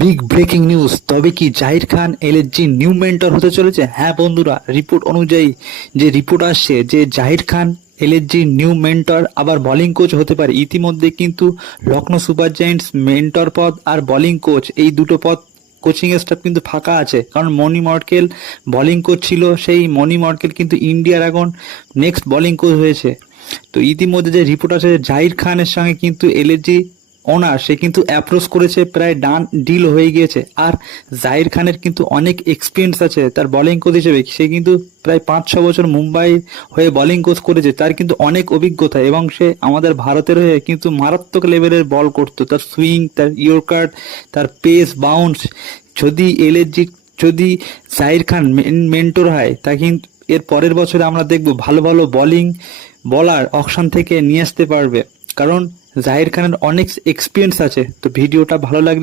Big breaking news. তবে কি Zaheer Khan LSG new mentor হতে চলেছে? হ্যাঁ বন্ধুরা, রিপোর্ট অনুযায়ী যে রিপোর্ট আসছে যে Zaheer Khan LSG new mentor আবার বোলিং কোচ হতে পারে। ইতিমধ্যে কিন্তু লখনৌ সুপার জায়ান্টস মেন্টর পদ আর বোলিং কোচ এই দুটো পদ কোচিং স্টাফ কিন্তু ফাঁকা আছে, কারণ মনি মর্কেল বোলিং কোচ ছিল, সেই মনি মর্কেল কিন্তু ইন্ডিয়ার এখন নেক্সট বোলিং কোচ হয়েছে। তো ইতিমধ্যে যে রিপোর্ট আছে জাহির খানের সঙ্গে কিন্তু এলএসজি ওনার সে কিন্তু অ্যাপ্রোচ করেছে, প্রায় ডান ডিল হয়ে গিয়েছে। আর জাহির খানের কিন্তু অনেক এক্সপিরিয়েন্স আছে তার বোলিং কোচ হিসেবে। সে কিন্তু প্রায় 5-6 বছর মুম্বাই হয়ে বোলিং কোচ করেছে, তার কিন্তু অনেক অভিজ্ঞতা এবং সে আমাদের ভারতের হয়ে কিন্তু মারাত্মক লেভেলের বল করতো। তার সুইং, তার ইয়র্কার, তার পেস, বাউন্স, যদি এলএসজি যদি জাহির খান মেন্টর হয় তা কিন্তু এর পরের বছরে আমরা দেখব ভালো ভালো বলার অকশন থেকে নিয়ে আসতে পারবে, কারণ জাহির খানের অনেক এক্সপিরিয়েন্স আছে। তো ভিডিওটা ভালো লাগলে